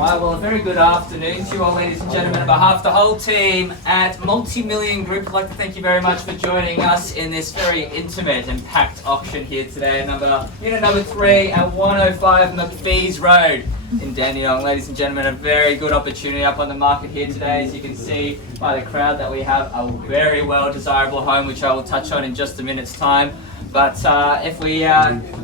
Alright, well, a very good afternoon to you all, ladies and gentlemen. On behalf of the whole team at Multimillion Group, I'd like to thank you very much for joining us in this very intimate and packed auction here today. Unit number 3 at 105 McFees Rd in Dandenong. Ladies and gentlemen, a very good opportunity up on the market here today. As you can see by the crowd that we have, a very well desirable home, which I will touch on in just a minute's time. But if we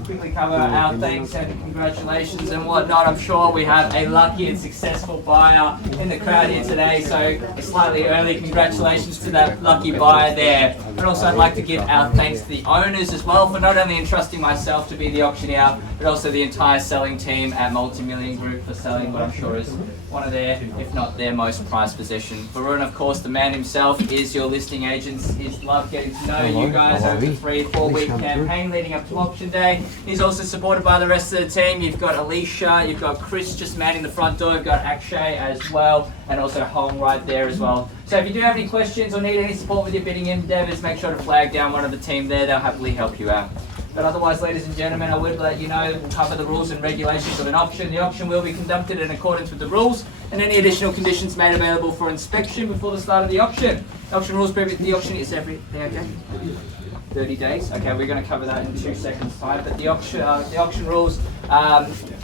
quickly cover our thanks and congratulations and whatnot, I'm sure we have a lucky and successful buyer in the crowd here today. So a slightly early congratulations to that lucky buyer there. And also I'd like to give our thanks to the owners as well for not only entrusting myself to be the auctioneer, but also the entire selling team at Multimillion Group for selling what I'm sure is one of their, if not their most prized possession. Varun, of course, the man himself, is your listing agent. He's loved getting to know you guys over the 3-4 week campaign leading up to auction day. He's also supported by the rest of the team. You've got Alicia, you've got Chris just manning the front door, you've got Akshay as well, and also Hong right there as well. So if you do have any questions or need any support with your bidding endeavours, make sure to flag down one of the team there. They'll happily help you out. But otherwise, ladies and gentlemen, I would let you know we'll cover the rules and regulations of an auction. The auction will be conducted in accordance with the rules and any additional conditions made available for inspection before the start of the auction. The auction rules prohibit the auction is every day, okay? 30 days. Okay, we're going to cover that in 2 seconds time. But the auction rules,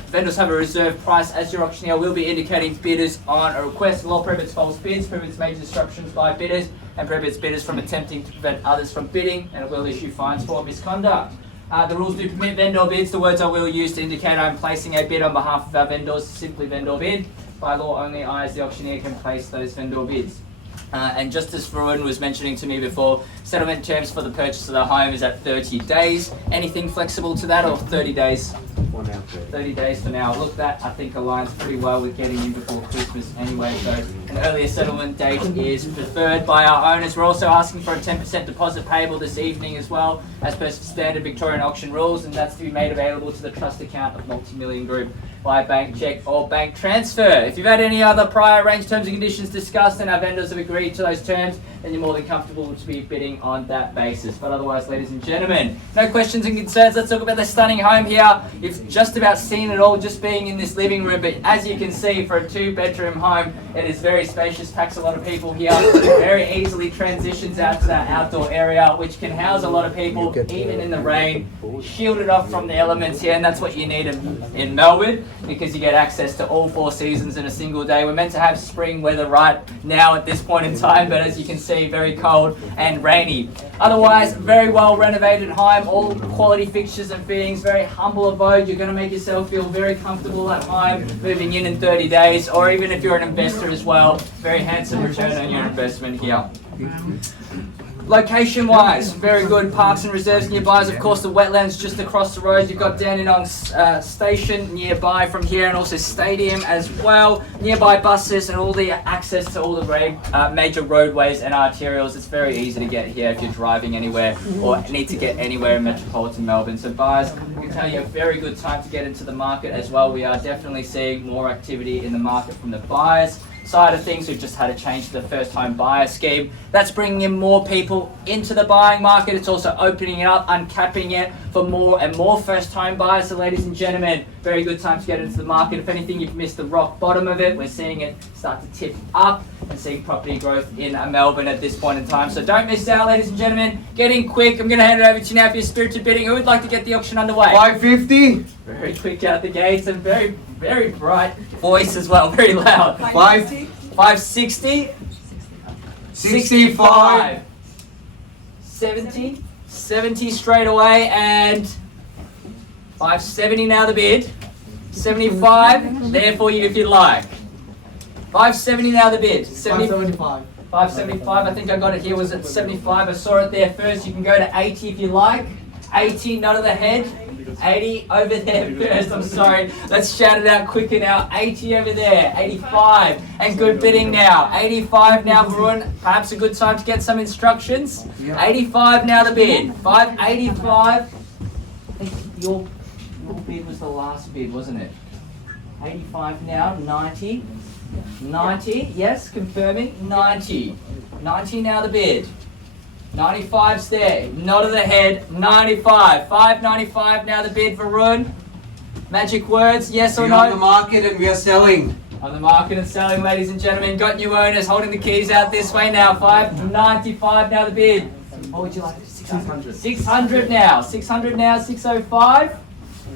vendors have a reserve price. As your auctioneer will be indicating bidders on a request. The law prohibits false bids, prohibits major disruptions by bidders, and prohibits bidders from attempting to prevent others from bidding, and it will issue fines for misconduct. The rules do permit vendor bids. The words I will use to indicate I'm placing a bid on behalf of our vendors, simply vendor bid. By law, only I as the auctioneer can place those vendor bids. And just as Varun was mentioning to me before, settlement terms for the purchase of the home is at 30 days. Anything flexible to that, or 30 days? 30 days for now. Look, that I think aligns pretty well with getting in before Christmas anyway, so an earlier settlement date is preferred by our owners. We're also asking for a 10% deposit payable this evening as well, as per standard Victorian auction rules, and that's to be made available to the trust account of Multimillion Group by bank check or bank transfer. If you've had any other prior arranged terms and conditions discussed and our vendors have agreed to those terms, then you're more than comfortable to be bidding on that basis. But otherwise, ladies and gentlemen, no questions and concerns. Let's talk about the stunning home here. You've just about seen it all just being in this living room, but as you can see, for a 2-bedroom home, it is very spacious, packs a lot of people here, very easily transitions out to that outdoor area, which can house a lot of people, even in the rain, shielded off from the elements here, and that's what you need in Melbourne, because you get access to all 4 seasons in a single day. We're meant to have spring weather right now at this point in time, but as you can see, very cold and rainy. Otherwise, very well renovated home, all quality fixtures and fittings, very humble abode. You're going to make yourself feel very comfortable at home, moving in 30 days, or even if you're an investor as well, very handsome return on your investment here. Location-wise, very good parks and reserves nearby. Of course, the wetlands just across the road. You've got Dandenong Station nearby from here, and also Stadium as well. Nearby buses and all the access to all the major roadways and arterials. It's very easy to get here if you're driving anywhere or need to get anywhere in metropolitan Melbourne. So buyers, I can tell you a very good time to get into the market as well. We are definitely seeing more activity in the market from the buyers side of things. We've just had a change to the first home buyer scheme. That's bringing in more people into the buying market. It's also opening it up, uncapping it for more and more first home buyers. So ladies and gentlemen, very good time to get into the market. If anything, you've missed the rock bottom of it. We're seeing it start to tip up and seeing property growth in Melbourne at this point in time. So don't miss out, ladies and gentlemen. Get in quick. I'm going to hand it over to you now for your spirited bidding. Who would like to get the auction underway? 550. Very quick out the gates and very, very bright voice as well. Very loud. 560. 65. 70. 70 straight away, and 570 now the bid. 75 there for you if you'd like. 570 now the bid. 575. 575, I think I got it here, was at 75. I saw it there first. You can go to 80 if you like. 80, nod of the head. 80 over there first, I'm sorry. Let's shout it out quicker now. 80 over there, 85, and good bidding now. 85 now, Varun. Perhaps a good time to get some instructions. 85 now the bid. 585. I think your bid was the last bid, wasn't it? 85 now, 90. 90, yes, confirming. 90. 90 now the bid. 95's there. Nod of the head. 95. 595 now the bid for Varun. Magic words, yes or We're no? on the market and we are selling. On the market and selling, ladies and gentlemen, got new owners holding the keys out this way now. 595 now the bid. What would you like? 600. 600 now. 600 now. 605.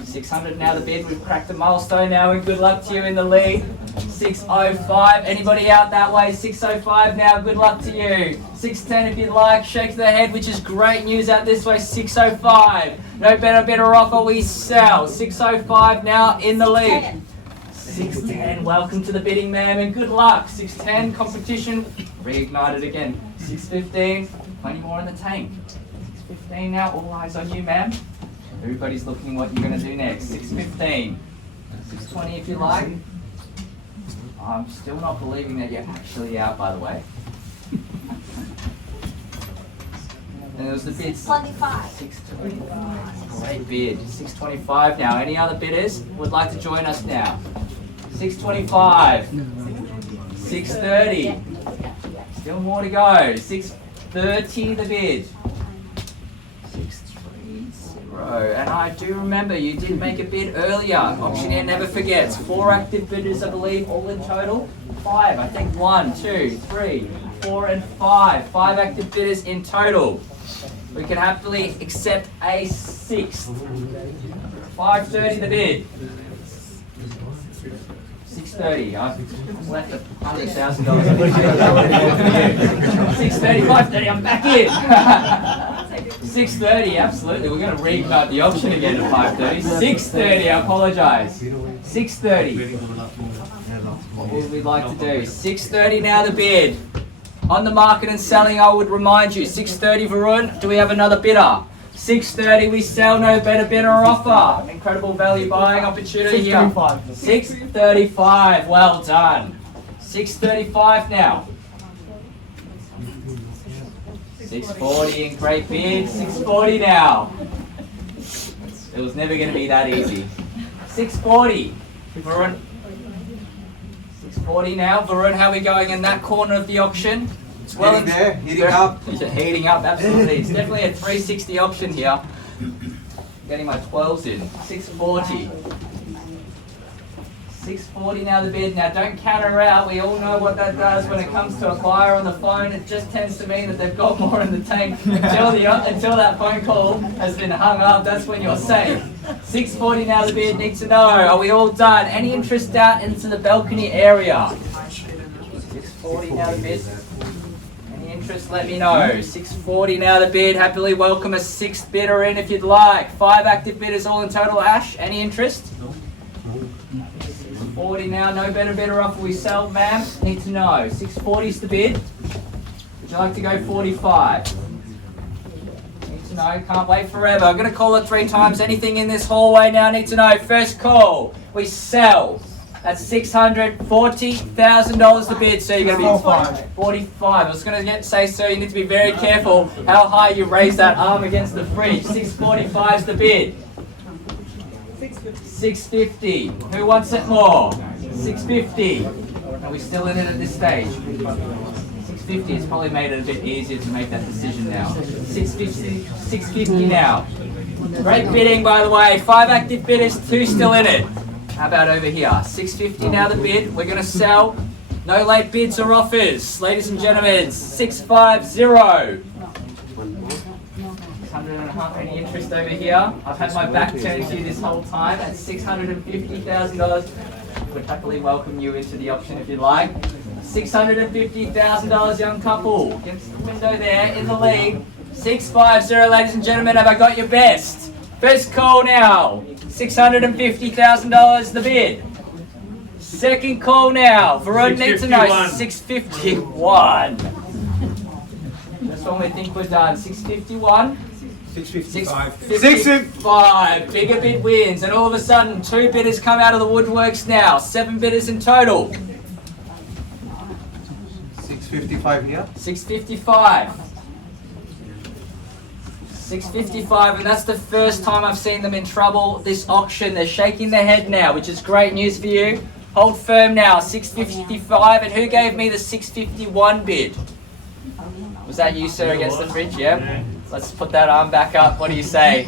600 now the bid. We've cracked the milestone now, and good luck to you in the lead. 605. Anybody out that way? 605 now. Good luck to you. 610 if you'd like. Shake the head, which is great news out this way. 605. No better offer. We sell. 605 now in the lead. 610. Welcome to the bidding, ma'am, and good luck. 610 competition reignited again. 615. Plenty more in the tank. 615 now. All eyes on you, ma'am. Everybody's looking what you're going to do next. 615. 620 if you like. I'm still not believing that you're actually out, by the way. And there was the bid. 25. 625. Great bid. 625 now. Any other bidders would like to join us now? 625. 630. Still more to go. 630 the bid. 630. And I do remember you did make a bid earlier. Auctioneer never forgets. 4 active bidders, I believe, all in total. 5. I think 1, 2, 3, 4, and 5. 5 active bidders in total. We can happily accept a 6th. 530 the bid. 630. I've left $100,000. 630, 530. I'm back in. 630. Absolutely. We're going to reignite the auction again at 530. 630. I apologise. 630. What would we like to do? 630 now the bid. On the market and selling, I would remind you. 630 Varun. Do we have another bidder? 630 we sell, no better bidder offer. Incredible value buying opportunity here. 635. Well done. 635 now. 640 and great bid. 640 now. It was never going to be that easy. 640. Varun. 640 now. Varun, how are we going in that corner of the auction? It's well heating up. Heating up, absolutely. It's definitely a 360 option here. Getting my 12s in. 640. 640 now the bid. Now don't counter out. We all know what that does when it comes to a buyer on the phone. It just tends to mean that they've got more in the tank until that phone call has been hung up. That's when you're safe. 640 now the bid. Need to know, are we all done? Any interest out into the balcony area? 640 now the bid. Interest, let me know. 640 now the bid. Happily welcome a 6th bidder in if you'd like. 5 active bidders all in total. Ash, any interest? 640 now. No better bidder offer. We sell, ma'am. Need to know. 640 is the bid. Would you like to go 45? Need to know. Can't wait forever. I'm going to call it 3 times. Anything in this hallway now? Need to know. First call. We sell. That's $640,000 the bid, so you're going to be 45. I was going to say, sir, you need to be very careful how high you raise that arm against the fridge. 645 is the bid. 650. Who wants it more? 650. Are we still in it at this stage? 650 has probably made it a bit easier to make that decision now. 650. 650 now. Great bidding, by the way. 5 active bidders, 2 still in it. How about over here? 650 now the bid. We're going to sell. No late bids or offers. Ladies and gentlemen, 650. 600.5. Any interest over here? I've had my back turned to you this whole time at $650,000. Would happily welcome you into the auction if you'd like. $650,000 young couple. Against the window there in the lead. 650, ladies and gentlemen. Have I got your best? First call now. $650,000 the bid. Second call now. Varun needs to know. 651. That's when we think we're done. 651. 655. 655. Bigger bid wins. And all of a sudden, 2 bidders come out of the woodworks now. 7 bidders in total. 655 here. 655. 655, and that's the first time I've seen them in trouble this auction. They're shaking their head now, which is great news for you. Hold firm now. 655, and who gave me the 651 bid? Was that you, sir, against the fridge? Yeah? Let's put that arm back up. What do you say?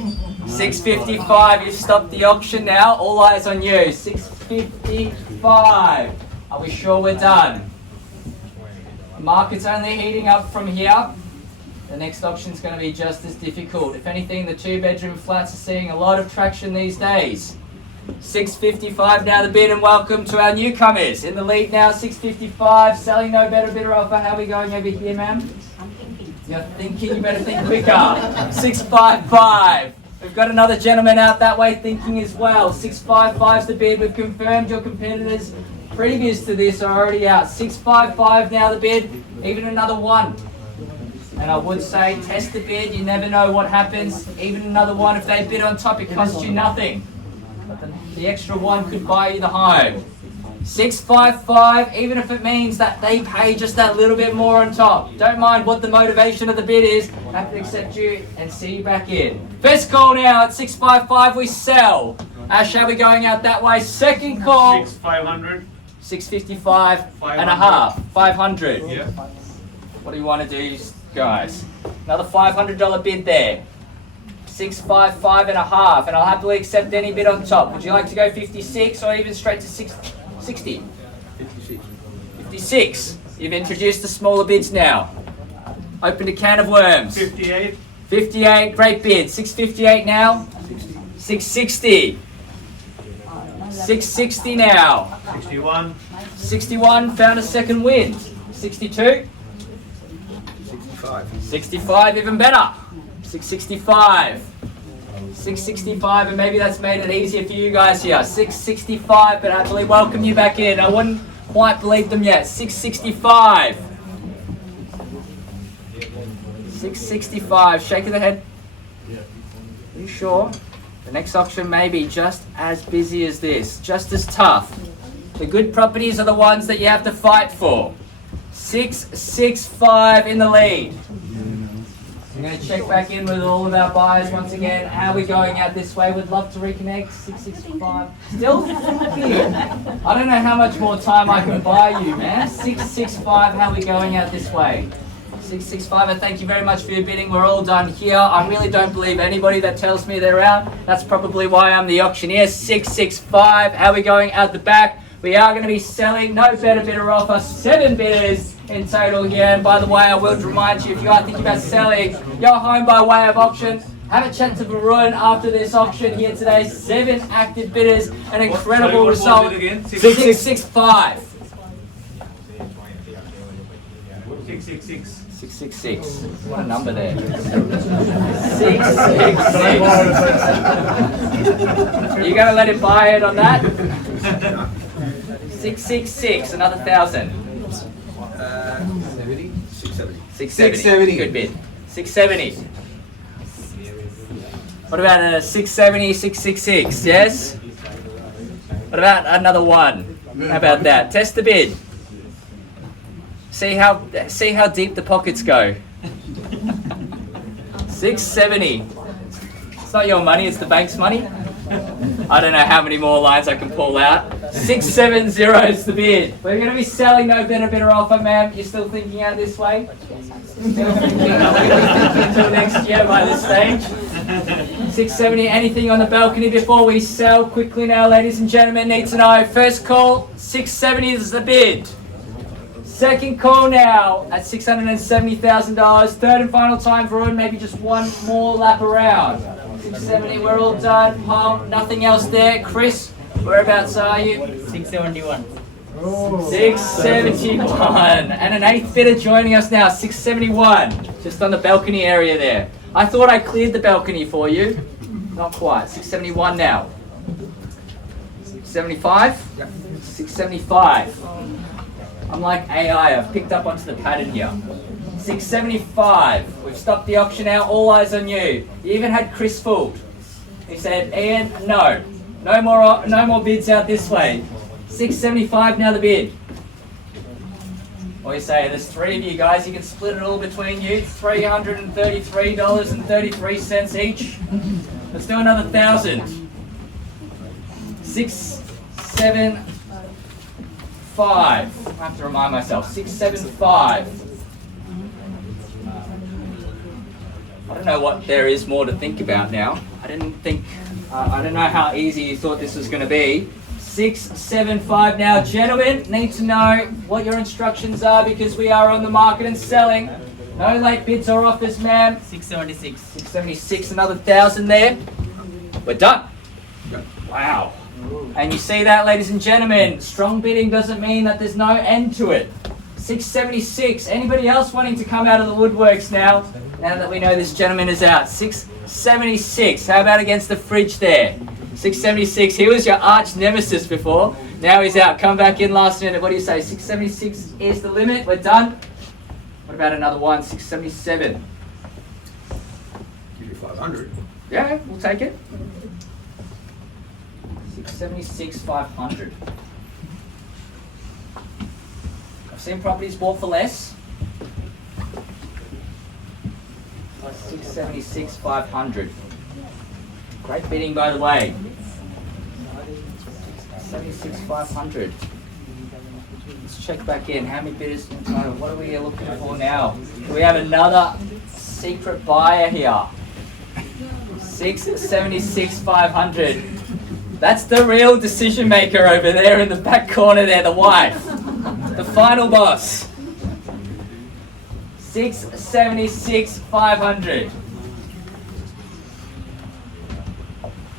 655, you've stopped the auction now. All eyes on you. 655. Are we sure we're done? The market's only heating up from here. The next auction's going to be just as difficult. If anything, the 2-bedroom flats are seeing a lot of traction these days. 655 now the bid, and welcome to our newcomers. In the lead now, 655, selling no better bidder offer. How are we going over here, ma'am? I'm thinking. You're thinking, you better think quicker. 655. We've got another gentleman out that way thinking as well. 655's the bid. We've confirmed your competitors previous to this are already out. 655 now the bid. Even another one. And I would say test the bid. You never know what happens. Even another one, if they bid on top, it costs you nothing. But the extra one could buy you the home. 655, even if it means that they pay just that little bit more on top. Don't mind what the motivation of the bid is. Have to accept you and see you back in. First call now at 655, we sell. Ash, how are we going out that way? Second call. 500. 655 and a half. 500. Yeah. What do you want to do, guys? Another $500 bid there. 655 and a half, and I'll happily accept any bid on top. Would you like to go 56 or even straight to 60? 56. 56. You've introduced the smaller bids now. Opened a can of worms. 58. 58, great bid. 658 now. 660. 660 now. 61. 61, found a second wind. 62. 65. 65, even better. 665. 665, and maybe that's made it easier for you guys here. 665, but happily welcome you back in. I wouldn't quite believe them yet. 665. 665, shaking the head. Are you sure? The next auction may be just as busy as this, just as tough. The good properties are the ones that you have to fight for. 665 in the lead. I'm going to check back in with all of our buyers once again. How are we going out this way? Would love to reconnect. 665. Still? I don't know how much more time I can buy you, man. 665. How are we going out this way? 665. And thank you very much for your bidding. We're all done here. I really don't believe anybody that tells me they're out. That's probably why I'm the auctioneer. 665. How are we going out the back? We are going to be selling no better bidder offer. 7 bidders in total here. And by the way, I will remind you, if you are thinking about selling your home by way of auction, have a chat to Varun after this auction here today. 7 active bidders, an incredible result. 665. 666. 666. What a number there. 666. You gonna let him buy it on that? 666, another 1,000. 670. 670. Good bid. 670. What about a 670, 666? Yes? What about another one? How about that? Test the bid. See how deep the pockets go. 670. It's not your money, it's the bank's money. I don't know how many more lines I can pull out. 670 is the bid. We're going to be selling no better offer, ma'am. You're still thinking out this way? Still thinking. Are we thinking until next year by this stage? 670. Anything on the balcony before we sell? Quickly now, ladies and gentlemen, need to know. First call, 670 is the bid. Second call now at $670,000. Third and final time, Varun, maybe just one more lap around. 670, we're all done. Palm, nothing else there. Chris, whereabouts are you? 671. 671. And an 8th bidder joining us now, 671. Just on the balcony area there. I thought I cleared the balcony for you. Not quite. 671 now. 675? 675. I'm like AI, I've picked up onto the pattern here. 675. We've stopped the auction now, all eyes on you. You even had Chris fooled. He said, Ian, no. No more bids out this way. 675 now the bid. What do you say? There's 3 of you guys, you can split it all between you. $333.33 each. Let's do another 1,000. 675. I have to remind myself. 675. I don't know what there is more to think about now. I don't know how easy you thought this was going to be. 675 now. Gentlemen, need to know what your instructions are because we are on the market and selling. No late bids or offers, ma'am. 676. 676, another 1,000 there. We're done. Yep. Wow. And you see that, ladies and gentlemen, strong bidding doesn't mean that there's no end to it. 676. Anybody else wanting to come out of the woodworks now that we know this gentleman is out? 676. How about against the fridge there? 676. He was your arch nemesis before. Now he's out. Come back in last minute. What do you say? 676 is the limit. We're done. What about another one? 677. Give you 500. Yeah, we'll take it. 676, 500. I've seen properties bought for less. 676, 500. Great bidding, by the way. 76, 500. Let's check back in. How many bidders in total? What are we looking for now? Do we have another secret buyer here? 676, 500. That's the real decision maker over there in the back corner there, the wife. The final boss. 676, 500.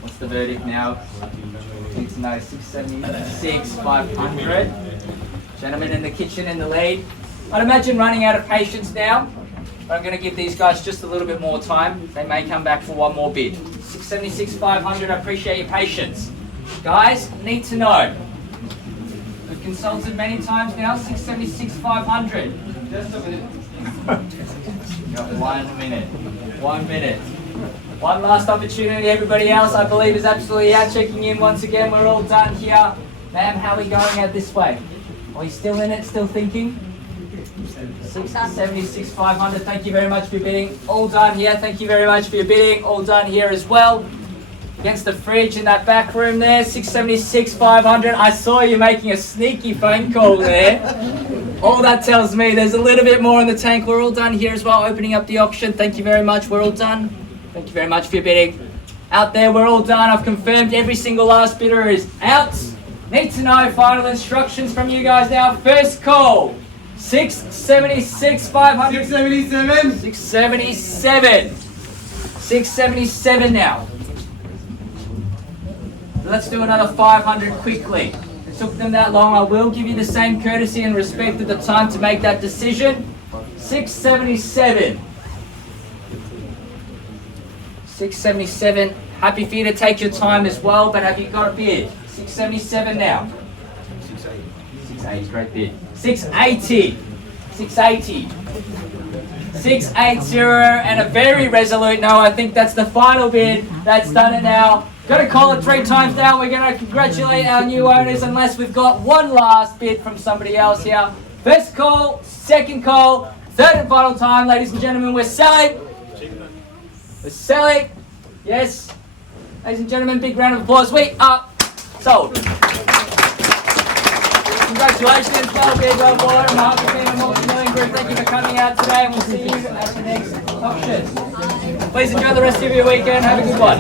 What's the verdict now? Need to know. 676, 500. Gentlemen in the kitchen in the lead. I'd imagine running out of patience now. But I'm going to give these guys just a little bit more time. They may come back for one more bid. 676, 500. I appreciate your patience. Guys, need to know. We've consulted many times now. 676, 500. Just a minute. Got 1 minute. 1 minute. One last opportunity. Everybody else, I believe, is absolutely out. Checking in once again. We're all done here. Ma'am, how are we going out this way? Are you still in it? Still thinking? 676, 500. Thank you very much for your bidding. All done here. Thank you very much for your bidding. All done here as well. Against the fridge in that back room there. 676, 500. I saw you making a sneaky phone call there. All that tells me there's a little bit more in the tank. We're all done here as well. Opening up the auction. Thank you very much. We're all done. Thank you very much for your bidding. Out there, we're all done. I've confirmed every single last bidder is out. Need to know final instructions from you guys now. First call. 676, 500. 677. 677. 677 now. Let's do another 500 quickly. It took them that long. I will give you the same courtesy and respect at the time to make that decision. 677. 677. Happy for you to take your time as well, but have you got a bid? 677 now. 680. 680, great bid. 680. 680. 680 and a very resolute no. I think that's the final bid. That's done it now. Got to call it 3 times now. We're going to congratulate our new owners unless we've got one last bid from somebody else here. First call, second call, third and final time, ladies and gentlemen. We're selling. We're selling. Yes. Ladies and gentlemen, big round of applause. We are sold. Congratulations, well bid, well bought. On behalf of the team at Multimillion Group, thank you for coming out today, and we'll see you at the next auction. Please enjoy the rest of your weekend. Have a good one.